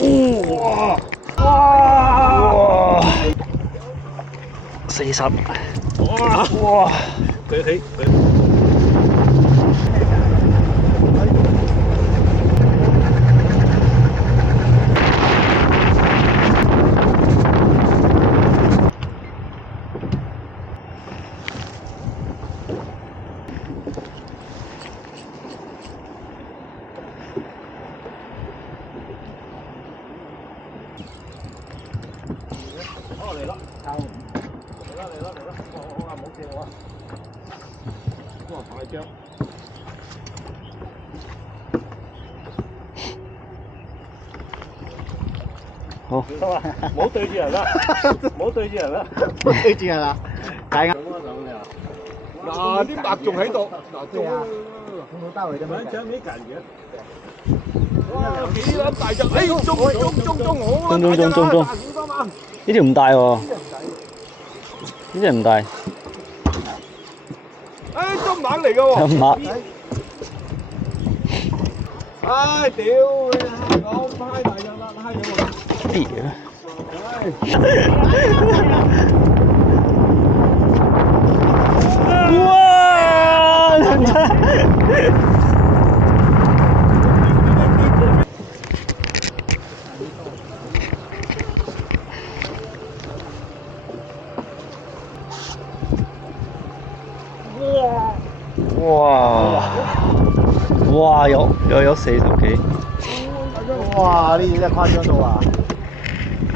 哇！哇！40。哇！哇！舉起舉。哦，嚟啦！嚟啦嚟啦嚟啦！好啊，唔好借我啊！哇，大隻！好，得啦，唔好對住人啦，唔好對住人啦，對住人啦，大家嗱，啲脈仲喺度，嗱，仲啊，從頭到尾都沒改。沒感覺。哇，幾粒大隻！哎，中好啦，中，大小心啊！呢條唔大喎，呢隻唔大，哎，中猛嚟㗎喎！真馬，唉，屌你講太大隻啦，太咗喎！啲哇！真係哇！哇！有40幾。哇！呢啲真係誇張到啊！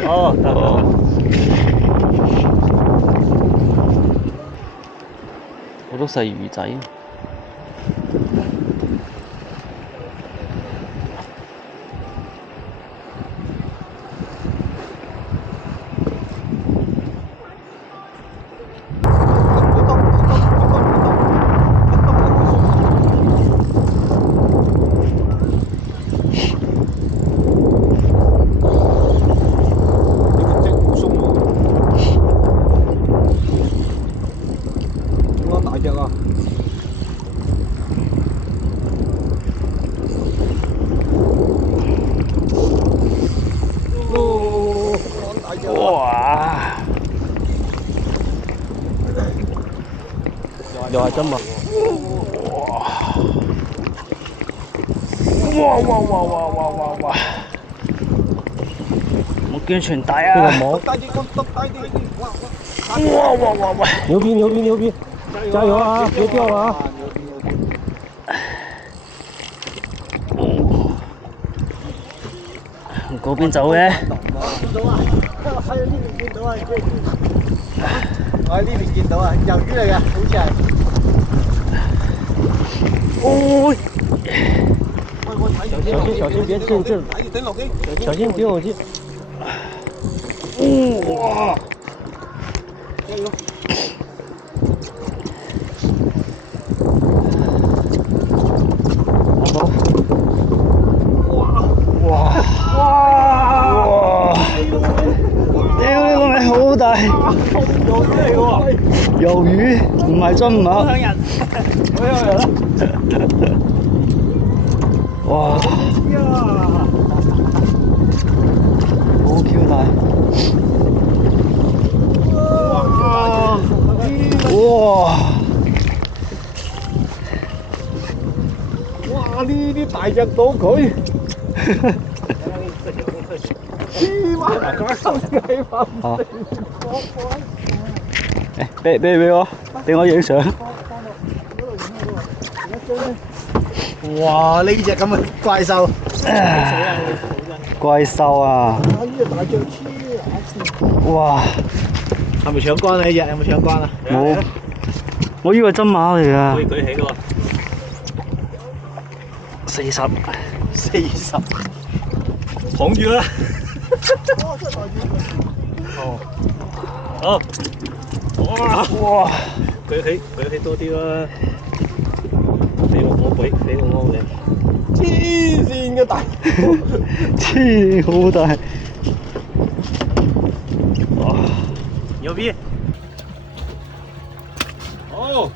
哦，得哦，好多細魚仔。大隻啊！哦，大隻！哇！又係真物！哇！我見全大啊！大啲，大啲！哇！牛逼牛逼牛逼！加油啊！別掉了啊！嗰邊走嘅。見到啊！喺呢邊見到啊！我喺呢邊見到啊！魷魚嚟嘅，好似係。哦！小心別進陣，小心別有勁。哇！加油！哇！屌你個味好大！魷魚唔係真馬。好有人啊！哇！好 Q 大！哇！哇！呢啲大隻到佢，黐孖筋雞飯。好。俾我，俾我影相。哇！呢隻咁嘅怪獸，怪獸啊！呢隻大隻黐哇！係咪搶關啊？呢隻有冇搶關啊？冇，我以為真馬嚟㗎。舉起㗎喎。 40。40。捧住啦！好。哇！舉起多啲啦！俾我你。黐線嘅大！黐好大！哇！牛逼！好。